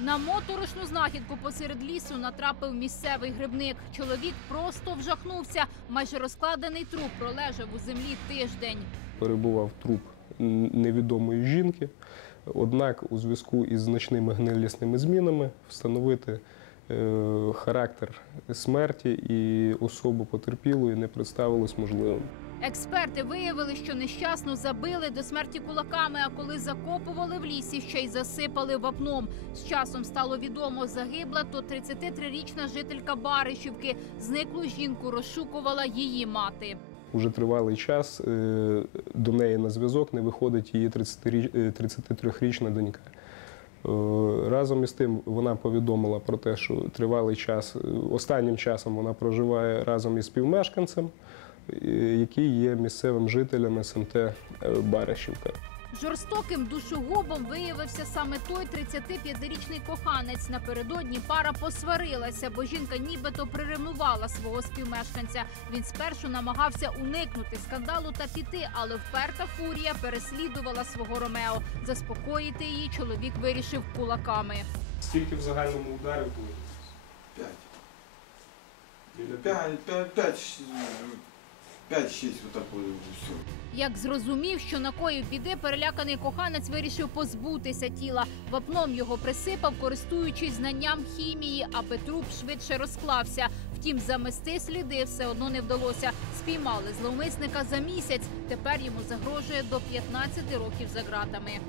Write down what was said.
На моторошну знахідку посеред лісу натрапив місцевий грибник. Чоловік просто вжахнувся. Майже розкладений труп пролежав у землі тиждень. перебував труп невідомої жінки. Однак, у зв'язку із значними гнилісними змінами встановити е, характер смерті і особу потерпілої не представилось можливим. Експерти виявили, що нещасно забили до смерті кулаками, а коли закопували в лісі, ще й засипали вапном. З часом стало відомо, загибла то 33-річна жителька Баришівки. Зниклу жінку розшукувала її мати. Уже тривалий час е, до неї на зв'язок не виходить її 30-річ- е, 33-річна донька. Е, Разом із тим вона повідомила про те, що тривалий час, останнім часом вона проживає разом із співмешканцем, е, який є місцевим жителем СМТ е, Баришівка. Жорстоким душогубом виявився саме той 35-річний коханець. Напередодні пара посварилася, бо жінка нібито приревнувала свого співмешканця. Він спершу намагався уникнути скандалу та піти, але вперта фурія переслідувала свого Ромео. Заспокоїти її чоловік вирішив кулаками. Скільки в загальному ударів було? П'ять. П'ять, п'ять, п'ять, п'ять-шість отак все. Як зрозумів, що накоїв біди, переляканий коханець вирішив позбутися тіла. Вапном його присипав, користуючись знанням хімії, аби труп швидше розклався. Втім, замести сліди все одно не вдалося. Спіймали зловмисника за місяць. Тепер йому загрожує до 15 років за ґратами.